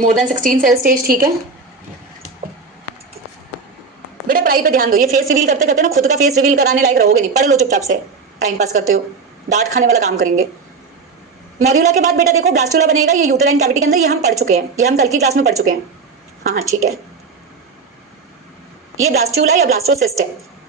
More than 16 cell stage, ठीक है। बेटा पढ़ाई पे ध्यान दो, ये फेस रिवील करते करते ना खुद का फेस रिवील कराने लायक रहोगे नहीं, पढ़ लो चुपचाप से, टाइम पास करते हो, डांट खाने वाला काम करेंगे। मॉड्यूला के बाद बेटा देखो ब्लास्टुला बनेगा, ये यूटेराइन कैविटी के अंदर, ये हम पढ़ चुके हैं, ये हम कल की क्लास में पढ़ चुके हैं। हाँ ठीक है, ये ब्लास्टुला या ब्लास्टोसिस्ट है।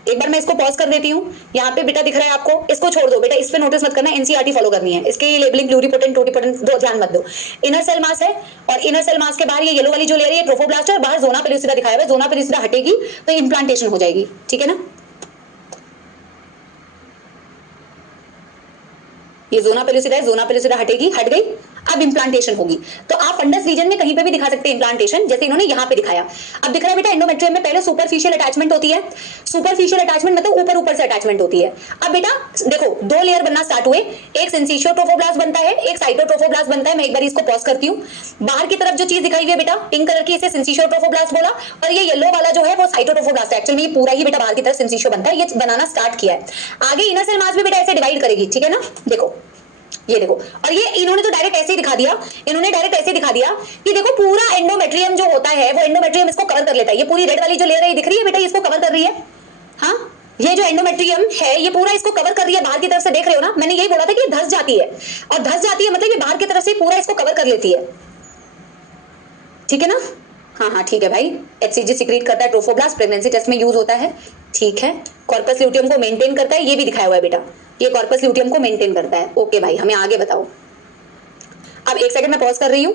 एक बार मैं इसको पॉज कर देती हूँ, यहाँ पे बेटा दिख रहा है आपको, इसको छोड़ दो बेटा, इस पे नोटिस मत करना, एनसीईआरटी फॉलो करनी है। इसके लेबलिंग प्लूरिपोटेंट टोटिपोटेंट दो ध्यान मत दो। इनर सेल मास है, और इनर सेल मास के बाहर ये येलो वाली जो लेयर है ये ट्रोफोब्लास्ट है, और बाहर जोना पेल्यूसिडा दिखाया हुआ है, जोना पेल्यूसिडा हटेगी तो इम्प्लांटेशन हो जाएगी, ठीक है ना। ये जोना पेल्यूसिडा है, जोना पेल्यूसिडा हटेगी, हट गई, अब इम्प्लांटेशन होगी। तो आप फंडस रीजन में कहीं पे भी दिखा सकते हैं इम्प्लांटेशन, जैसे इन्होंने यहाँ पे दिखाया। अब दिख रहा है बेटा एंडोमेट्रियम में पहले सुपरफिशियल अटैचमेंट होती है, सुपरफिशियल अटैचमेंट मतलब ऊपर ऊपर से अटैचमेंट होती है। अब बेटा देखो दो लेयर बनना स्टार्ट हुए, एक सिंसिशियो ट्रोफोब्लास्ट बनता है, एक साइटोट्रोफोब्लास्ट बनता है। मैं एक बार इसको पॉज करती हूँ। बाहर की तरफ जो चीज दिखाई हुई है बेटा पिंक कलर की, इसे सिंसिशियो ट्रोफोब्लास्ट बोला, और ये येलो वाला जो है वो साइटोट्रोफोब्लास्ट है। एक्चुअली ये पूरा ही बेटा बाहर की तरफ सिंसिशियो बनता है, ये बनाना स्टार्ट किया है। आगे इनर सेल मास भी बेटा ऐसे डिवाइड करेगी, ठीक है ना। देखो ये देखो, और ये इन्होंने तो डायरेक्ट ऐसे ही दिखा दिया, इन्होंने डायरेक्ट ऐसे दिखा दिया कि देखो पूरा एंडोमेट्रियम जो होता है वो एंडोमेट्रियम इसको कवर कर लेता है। ये पूरी रेड वाली जो लेयर है दिख रही है बेटा, इसको कवर कर रही है। हाँ ये जो एंडोमेट्रियम है ये पूरा इसको कवर कर रही है, बाहर की तरफ से देख रहे हो ना। मैंने यही बोला था कि ये धस जाती है, और धस जाती है मतलब ये बाहर की तरफ से पूरा इसको कवर कर लेती है, ठीक है ना। हाँ हाँ ठीक है भाई, एचसीजी सीक्रेट करता है ट्रोफोब्लास्ट, प्रेगनेंसी टेस्ट में यूज होता है, ठीक है। कॉर्पस ल्यूटियम को मेंटेन करता है, ये भी दिखाया हुआ है बेटा, ये कॉर्पस ल्यूटियम को मेंटेन करता है। ओके भाई, हमें आगे बताओ। अब एक सेकंड मैं पॉज कर रही हूँ।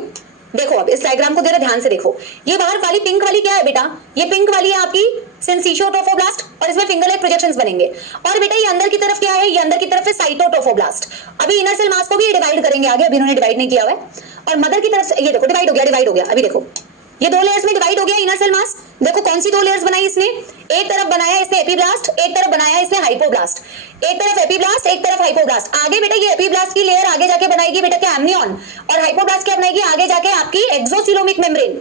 देखो अब इस डायग्राम को जरा ध्यान से देखो, ये बाहर वाली पिंक वाली क्या है बेटा, ये पिंक वाली है आपकी सिंसिशियो ट्रोफोब्लास्ट, और इसमें फिंगर लाइक प्रोजेक्शंस बनेंगे। और बेटा ये अंदर की तरफ क्या है, ये अंदर की तरफ है साइटोट्रोफोब्लास्ट। अभी इनर सेल मास को भी डिवाइड करेंगे आगे, अभी इन्होंने डिवाइड नहीं किया हुआ है। और मदर की तरफ ये देखो डिवाइड हो गया, डिवाइड हो गया। अभी देखो ये दो लेयर्स में डिवाइड हो गया इनर सेल मास। देखो कौन सी दो लेयर्स बनाई इसने, एक तरफ बनाया इसने एपीब्लास्ट, एक तरफ बनाया इसने हाइपोब्लास्ट। एक तरफ एपीब्लास्ट, एक तरफ हाइपोब्लास्ट। आगे बेटा ये एपीब्लास्ट की लेयर आगे जाके बनाएगी बेटा क्या, एमनियन, और हाइपोब्लास्ट क्या बनाएगी आगे जाके आपकी एक्सोसिलोमिक मेम्ब्रेन,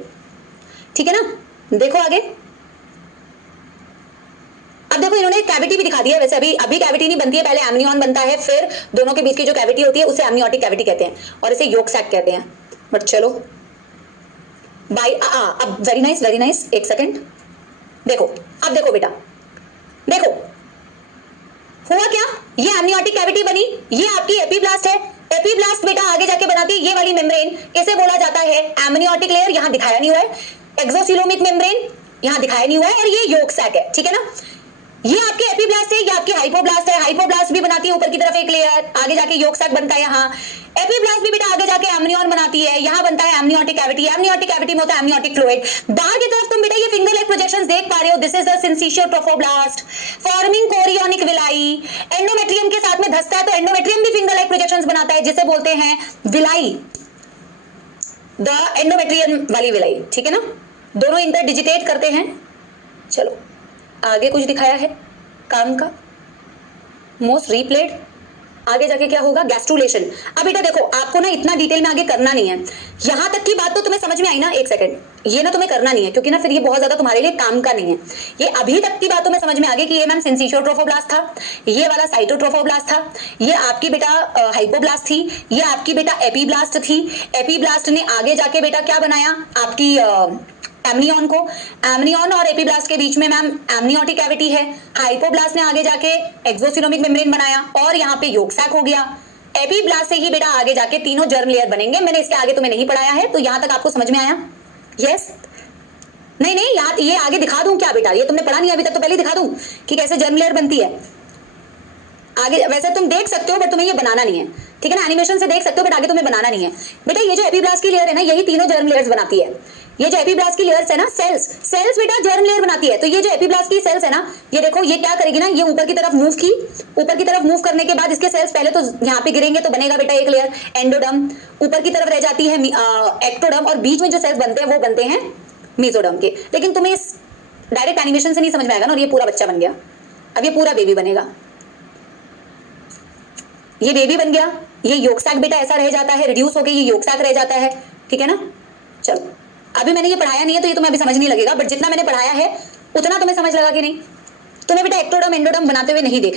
ठीक है ना। देखो आगे, अब देखो इन्होंने कैविटी भी दिखा दिया। वैसे अभी कैविटी नहीं बनती है, पहले एमनियन बनता है, फिर दोनों के बीच की जो कैविटी होती है उसे एमनियोटिक कैविटी कहते हैं, और इसे योक सैक कहते हैं। बट चलो बाय अब वेरी नाइस वेरी नाइस, एक सेकंड देखो। अब देखो बेटा, देखो हुआ क्या, ये एमनियोटिक कैविटी बनी, ये आपकी एपीब्लास्ट है। एपीब्लास्ट बेटा आगे जाके बनाती है ये वाली मेम्ब्रेन, इसे बोला जाता है एमनियोटिक लेयर, यहां दिखाया नहीं हुआ है। एक्सोसिलोमिक मेम्ब्रेन यहां दिखाया नहीं हुआ है, और ये योक सैक है, ठीक है ना। ये आपके एपीब्लास्ट है, ये आपकी हाइपोब्लास्ट है। हाइपोब्लास्ट भी बनाती है ऊपर की तरफ एक लेयर, आगे जाके योक सैक बनता है यहाँ। एपीब्लास्ट भी बेटा आगे जाके एमनियन बनाती है, यहाँ बनता है एमनियोटिक कैविटी। एमनियोटिक कैविटी में होता है एमनियोटिक फ्लूइड। बाहर की तरफ तुम बेटा ये फिंगर लाइक प्रोजेक्शंस देख पा रहे हो, this is the syncytio trophoblast forming chorionic villi. Endometrium के साथ में धसता है तो एंडोमेट्रियम भी फिंगर लाइक प्रोजेक्शंस बनाता है, जिसे बोलते हैं विलाई, द एंडोमेट्रियम वाली विलाई, ठीक है ना। दोनों इंटरडिजिटेट करते हैं। चलो आगे कुछ दिखाया है काम का, मोस्ट रीप्लेड, आगे जाके क्या होगा, गैस्ट्रुलेशन। अब बेटा देखो आपको ना इतना डिटेल में आगे करना नहीं है, यहां तक की बात तो तुम्हें समझ में आई ना। एक सेकंड, ये ना तुम्हें करना नहीं है, क्योंकि ना फिर ये बहुत ज्यादा तुम्हारे लिए काम का नहीं है। ये अभी तक की बातों में समझ में आ गई कि ये मैम सिंसिशियो ट्रोफोब्लास्ट था, ये वाला साइटोट्रोफोब्लास्ट था, ये आपकी बेटा हाइपोब्लास्ट थी, ये आपकी बेटा एपीब्लास्ट थी। एपीब्लास्ट ने आगे जाके बेटा क्या बनाया, आपकी एमनियन को। एमनियन और एपीब्लास्ट के बीच में मैम एमनियोटिक कैविटी है। हाइपोब्लास्ट ने आगे जाके एक्सोसिलोमिक मेम्ब्रेन बनाया, और यहाँ पे योक सैक हो गया। एपीब्लास्ट से ही बेटा आगे जाके तीनों जर्म लेयर बनेंगे। मैंने इसके आगे तुम्हें नहीं पढ़ाया है, तो यहां तक आपको समझ में आया? यस नहीं नहीं यार, ये आगे दिखा दूं क्या बेटा, ये तुमने पढ़ा नहीं अभी तक, तो पहले दिखा दूं कि कैसे जर्म लेयर बनती है। आगे वैसे तुम देख सकते हो बट तुम्हें ये बनाना नहीं है, ठीक है ना। एनिमेशन से देख सकते हो बट आगे तुम्हें बनाना नहीं है बेटा। ये जो एपीब्लास्ट की लेयर है ना, यही तीनों जर्म लेयर्स बनाती है। ये जो एपीब्लास्ट की लेयर्स है ना, सेल्स बेटा जर्म लेयर बनाती है। तो ये जो एपीब्लास्ट की सेल्स है ना, ये देखो ये क्या करेगी ना, ये ऊपर की तरफ मूव की, ऊपर की तरफ मूव करने के बाद इसके सेल्स पहले तो यहाँ पे गिरेंगे तो बनेगा बेटा एक लेयर एंडोडर्म, ऊपर की तरफ रह जाती है एक्टोडर्म, और बीच में जो सेल्स बनते हैं वो बनते हैं मेसोडर्म के। लेकिन तुम्हें इस डायरेक्ट एनिमेशन से नहीं समझ में आएगा ना, और ये पूरा बच्चा बन गया। अब ये पूरा बेबी बनेगा, ये बेबी बन गया। ये योक सैक बेटा ऐसा रह जाता है, रिड्यूस होकर ये योक सैक रह जाता है, ठीक है ना। चलो अभी मैंने ये पढ़ाया नहीं है तो ये तुम्हें अभी समझ नहीं लगेगा, बट जितना मैंने पढ़ाया है उतना तुम्हें समझ लगा कि नहीं। तुम्हें बेटा एक्टोडर्म एंडोडर्म बनाते हुए नहीं देखना।